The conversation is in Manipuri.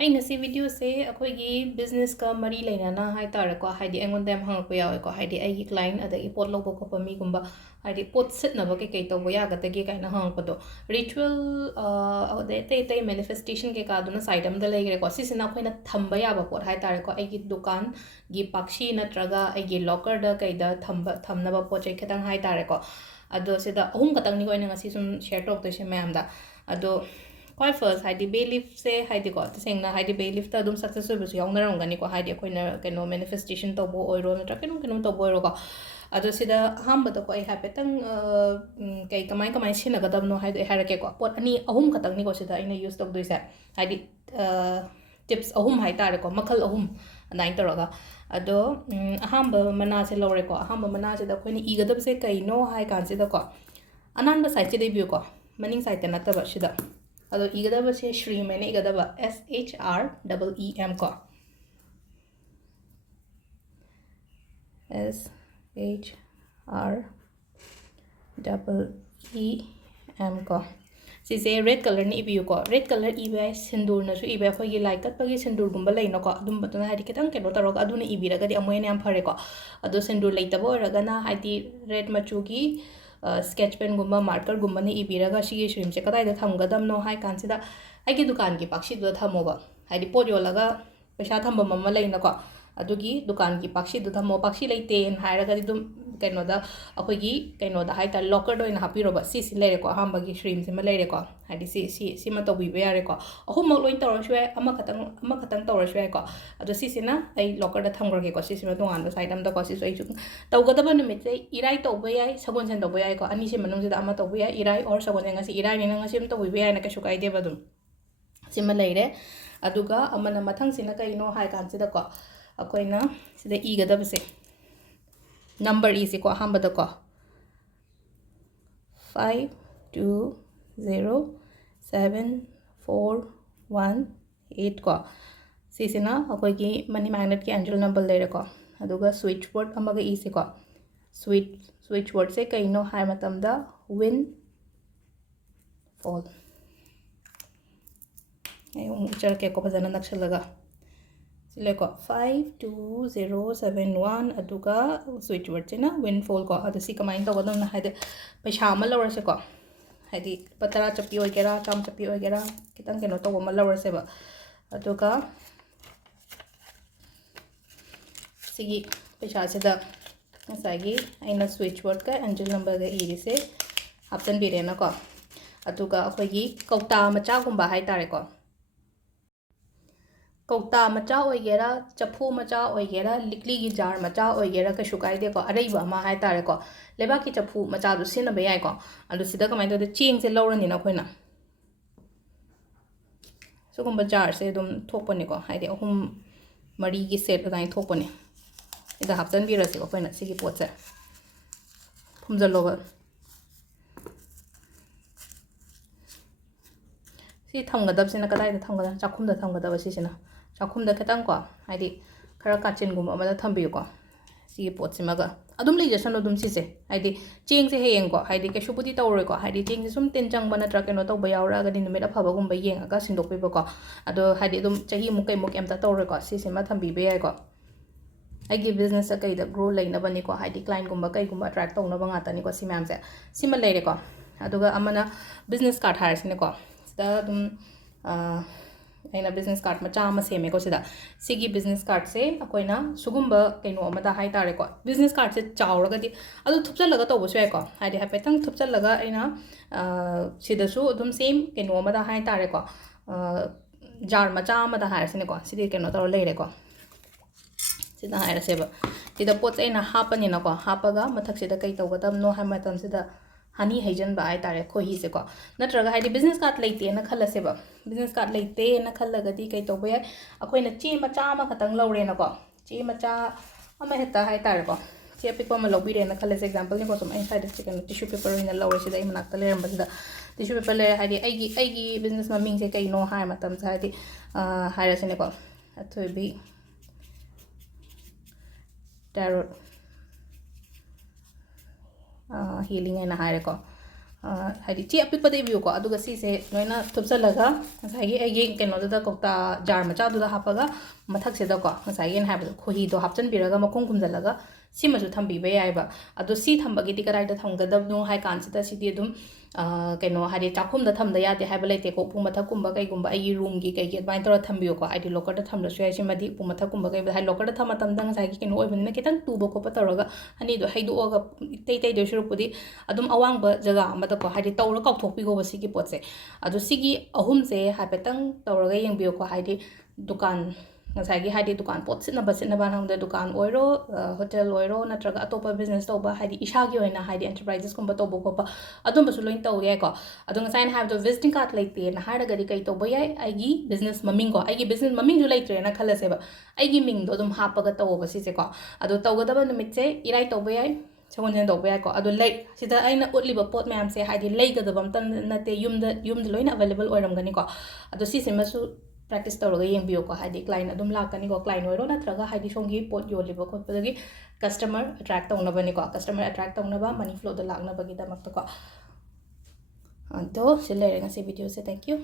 I ngasi video se akhoi business ka mari laina na hai tar ko haidi engon dem hang ko yaw ko haidi ai client ada i pot lobo ko pami gumba haidi pot Sitnaba ke to boya ga te ge kai na hang ko do ritual de te manifestation ke ka do na side am da le ge ko si sina khoi na thamba ya ba pot hai tar ko ai gi dukan gi pakshi na traga ai gi locker da kai da thamna ba pot che khetang hai tar ko ado se da ahum katang ni ko ina ngasi sum share talk to she ma'am da ado quite first haidi bailiff se haidi ko sengna haidi bailiff ta dum success hoibu yaung na rang gani ko haidi koina keno manifestation to bo oiro na tra keno to bo oiro ko ado sida hamba to ko ai hapetang kai kamai sina ga dam no haidi harake ko pot ani ahum katang ni ko sida ina use tok doisa haidi tips ahum hai tare ko makhal ahum nai toroga ado ahamba mana se lore ko ahamba mana se da koini igadab se kai no hai kan se da ko ananda side se debut ko maning side ta nataba sida ado igadaba se shri mane igadaba SHREEM ko SHREEM ko sise red color ni ibu ko red color ibe sindur na su ibe khoi gi like kat pagi sindur gumba lai no ko adum batuna hari kitang keno taro ka aduna ibira ga di amoy ne am phare ko ado sindur lai tabo raga na hadi red machu gi sketch pen gumba marker gumba ni ibira ga shigi shrim che kadai da thamgadam no hai kan sida ai gi dukan gi pakshi du thamo ba hadi pot yo laga paisa thamba mamma lai na ko adugi dukan gi pakshi du thamo pakshi lai ten haira ga dum keno da akoi gi keno da hai ta locker do ina happy roba si lere ko hamba gi shrim se ma lere ko hadi si ma to bi be yare ko ahum mo loin tawra shwe ama khatang tawra shwe ko ado si na ai locker da thamgor ge ko si ma dongan do side am da ko si so ai chung taw ga da ba numit se irai to ba yai sagon sen to ba yai ko ani se manung se da ama to ba yai irai or sagon nga si irai ni nga sim to bi be yai na ka shu kai de ba dum si ma lere aduga amana mathang sina kai no hai kan se da ko akoina sida I ga da ba se number is ko hamba da ko 520741 ko sisina akoi ki money magnet ki angel number le ko aduga switch word amaga is ko switch word se kai no hai matam da win fall ai char ke ko bajana nakshalaga Sileko 52071 aduga switch word chena windfall ko adu si kamai to godam na haide paisa ma lawar se ko haidi patara chapi ogera kam chapi ogera kitang keno to ma lawar se ba aduga sigi paisa se da asagi aina switch word ka angel number ga iri se haptan bire na ko aduga akhoi gi kauta macha gumba hai tare ko Kauta macha oigera chapu macha oigera likli gi jar macha oigera ka shukai de ko araiba ma hai tare ko leba ki chapu macha du sina ba yai ko adu sida kamai de ching se lawrani na khoina so gumba jar se dum thokpani ko haide ahum mari gi set dai thokpani ida haptan bi rase ko khoina sigi pot se phumjal loga si thamgadab sina kadai da thamgada chakhum da thamgada ba si sina chakhum da khetang ko haidi khara kachin gum amada thambi ko si pot simaga adum le jasan adum si se haidi cheng se heyeng ko haidi ke shupudi tawre ko haidi cheng se sum ten chang bana tra ke no taw ba yawra ga din me da phaba gum ba yeng aga sindok pe ba ko ado haidi dum chahi mu kai mu kem ta tawre ko si se ma thambi be ai ko ai gi business kai da grow lai na bani ko haidi client gum ba kai gum attract taw na ba nga ta ni ko si mam se sima le re ko aduga amana business card hires ne ko da dum aina business card macha ma seme ko sida sigi business card se akoina sugumba kaino amada hai tare ko business card se chawra ga di adu thupcha laga to bo sai ko haide hapetang thupcha laga aina sida su dum same kaino amada hai tare ko jar macha amada hai sine ko sidi kaino to leire ko sida hai ra seba sida pot aina hapani na ko hapaga mathak sida kai to gadam no ha matam sida hani hajan ba ai tare ko hi se ko natraga haidi business card leite na khala se ba business card leite na khalla ga di kai to ba akoina che macha ma khatang lawre na ko che macha ama heta hai tare ko che pikwa ma lobi re na khala se example ni ko som ai side chicken tissue paper ina lawre se da imnak ta le ba da tissue paper le haidi ai gi business ma ming se kai no hai matam sa haidi hai ra se ne ko athoi bi tarot healing and hire ko ꯍꯥꯏꯗꯤ ꯆꯦ ꯑꯄꯤꯛꯄꯗ ꯏꯕꯤꯌꯨꯀꯣ ꯑꯗꯨꯒ ꯁꯤꯁꯦ ꯂꯣꯏꯅ ꯊꯨꯞꯆꯜꯂꯒ ꯉꯁꯥꯏꯒꯤ ꯑꯩꯒꯤ ꯀꯩꯅꯣꯗꯨꯗ ꯀꯧꯇꯥ ꯖꯥꯔ ꯃꯆꯥꯗꯨꯗ ꯍꯥꯞꯄꯒ ꯃꯊꯛꯁꯤꯗꯀꯣ ꯉꯁꯥꯏꯒꯤ ꯑꯩꯅ ꯍꯥꯏꯕꯗꯣ ꯈꯣꯍꯤꯗꯣ ꯍꯥꯞꯆꯤꯟꯕꯤꯔꯒ ꯃꯈꯨꯝ ꯈꯨꯝꯖꯤꯜꯂꯒ ꯁꯤꯃꯁꯨ ꯊꯝꯕꯤꯕ ꯌꯥꯏꯕ ꯑꯗꯣ ꯁꯤ ꯊꯝꯕꯒꯤꯗꯤ ꯀꯗꯥꯏꯗ ꯊꯝꯒꯗꯕꯅꯣ ꯍꯥꯏ ꯀꯥꯟꯁꯤꯗ ꯁꯤꯗꯤ ꯑꯗꯨꯝ ꯀꯩꯅꯣ ꯍꯥꯏꯗꯤ ꯆꯥꯛꯈꯨꯝꯗ ꯊꯝꯗ ꯌꯥꯗꯦ ꯍꯥꯏꯕ ꯂꯩꯇꯦꯀꯣ ꯎꯄꯨ ꯃꯊꯛꯀꯨꯝꯕ ꯀꯩꯒꯨꯝꯕ ꯑꯩꯒꯤ ꯔꯨꯝꯒꯤ ꯀꯩꯒꯤ ꯑꯗꯨꯃꯥꯏꯅ ꯇꯧꯔꯒ ꯊꯝꯕꯤꯌꯨꯀꯣ ꯍꯥꯏꯗꯤ ꯂꯣꯀꯔꯗ ꯊꯝꯂꯁꯨ ꯌꯥꯏ ꯁꯤꯃꯗꯤ ꯎꯄꯨ ꯃꯊꯛꯀꯨꯝꯕ ꯀꯩꯒꯨꯝꯕ ꯍꯥꯏꯗꯤ ꯂꯣꯀꯔꯗ ꯊꯝꯕ ꯃꯇꯝꯗ ꯉꯁꯥꯏꯒꯤ ꯀꯩꯅꯣ ꯑꯣꯏꯕꯅꯤꯅ ꯈꯤꯇꯪ ꯇꯨꯕ ꯈꯣꯠꯄ ꯇꯧꯔꯒ ꯑꯅꯤꯗꯣ ꯍꯩꯗꯣꯛꯑꯒ ꯏꯇꯩ ꯇꯩꯗꯣꯏ ꯁꯨꯔꯛꯄꯨꯗꯤ ꯑꯗꯨꯝ ꯑꯋꯥꯡꯕ ꯖꯒꯥ ꯑꯃꯗꯀꯣ ꯍꯥꯏꯗꯤ ꯇꯧꯔ ꯀꯥꯎꯊꯣꯛꯄꯤꯈꯣꯕ ꯁꯤꯒꯤ ꯄꯣꯠꯁꯦ ꯑꯗꯣ ꯁꯤꯒꯤ ꯑꯍꯨꯝꯁꯦ ꯍꯥꯏꯐꯦꯠꯇꯪ ꯇꯧꯔꯒ ꯌꯦꯡꯕꯤꯌꯨꯀꯣ ꯍꯥꯏꯗꯤ ꯗꯨꯀꯥꯟ ꯉꯁꯥꯏꯒꯤ ꯍꯥꯏꯗꯤ ꯗꯨꯀꯥꯟ ꯄꯣꯠ ꯁꯤꯠꯅꯕ ꯍꯥꯏꯕꯗ ꯗꯨꯀꯥꯟ ꯑꯣꯏꯔꯣ ꯍꯣꯇꯦꯜ ꯑꯣꯏꯔꯣ ꯅꯠꯇ꯭ꯔꯒ ꯑꯇꯣꯞꯄ ꯕꯤꯖꯤꯅꯦꯁ ꯇꯧꯕ ꯍꯥꯏꯗꯤ ꯏꯁꯥꯒꯤ ꯑꯣꯏꯅ ꯍꯥꯏꯗꯤ ꯑꯦꯟꯇꯔꯄ꯭ꯔꯥꯏꯖꯦꯁꯀꯨꯝꯕ ꯇꯧꯕ ꯈꯣꯠꯄ ꯑꯗꯨꯝꯕꯁꯨ ꯂꯣꯏꯅ ꯇꯧ ꯌꯥꯏꯀꯣ ꯑꯗꯣ ꯉꯁꯥꯏꯅ ꯍꯥꯏꯕꯗꯣ ꯚꯤꯖꯤꯇꯤꯡ ꯀꯥꯔꯗ ꯂꯩꯇꯦꯅ ꯍꯥꯏꯔꯒꯗꯤ ꯀꯩ ꯇꯧꯕ ꯌꯥꯏ ꯑꯩꯒꯤ ꯕꯤꯖꯤꯅꯦꯁ ꯃꯃꯤꯡꯀꯣ ꯑꯩꯒꯤ ꯕꯤꯖꯤꯅꯦꯁ ꯃꯃꯤꯡꯁꯨ ꯂꯩꯇ꯭ꯔꯦꯅ ꯈꯜꯂꯁꯦꯕ ꯑꯩꯒꯤ ꯃꯤꯡꯗꯣ ꯑꯗꯨꯝ ꯍꯥꯞꯄꯒ ꯇꯧꯋꯣꯕ ꯁꯤꯁꯦꯀꯣ ꯑꯗꯣ ꯇꯧꯒꯗꯕ ꯅꯨꯃꯤꯠꯁꯦ ꯏꯔꯥꯏ ꯇꯧꯕ ꯌꯥꯏ ꯁꯒꯣꯜꯁꯦꯟ ꯇꯧꯕ ꯌꯥꯏꯀꯣ ꯑꯗꯣ ꯁꯤꯗ ꯑꯩꯅ ꯎꯠꯂꯤꯕ ꯄꯣꯠ ꯃꯌꯥꯝꯁꯦ ꯍꯥꯏꯗꯤ ꯂꯩꯒꯗꯕ ꯑꯝꯇ ꯅꯠꯇꯦ ꯌꯨꯝꯗ ꯂꯣꯏꯅ ꯑꯦꯕꯥꯏꯂꯦꯕꯜ ꯑꯣꯏꯔꯝꯒꯅꯤꯀꯣ ꯑꯗꯣ ꯁꯤꯁꯤꯃꯁꯨ ꯄ꯭ꯔꯦꯛꯇꯤꯁ ꯇꯧꯔꯒ ꯌꯦꯡꯕꯤꯌꯨꯀꯣ ꯍꯥꯏꯗꯤ ꯀ꯭ꯂꯥꯏꯟ ꯑꯗꯨꯝ ꯂꯥꯛꯀꯅꯤꯀꯣ ꯀ꯭ꯂꯥꯏꯟ ꯑꯣꯏꯔꯣ ꯅꯠꯇ꯭ꯔꯒ ꯍꯥꯏꯗꯤ ꯁꯣꯝꯒꯤ ꯄꯣꯠ ꯌꯣꯜꯂꯤꯕ ꯈꯣꯠꯄꯗꯒꯤ ꯀꯁꯇꯃꯔ ꯑꯦꯇ꯭ꯔꯦꯛ ꯇꯧꯅꯕꯅꯤꯀꯣ ꯀꯁꯇꯃꯔ ꯑꯦꯇ꯭ꯔꯦꯛ ꯇꯧꯅꯕ ꯃꯅꯤ ꯐ꯭ꯂꯣꯗ ꯂꯥꯛꯅꯕꯒꯤꯗꯃꯛꯇꯀꯣ ꯑꯗꯣ ꯁꯤ ꯂꯩꯔꯦ ꯉꯁꯤ ꯚꯤꯗꯤꯑꯣꯁꯦ ꯊꯦꯡꯛ ꯌꯨ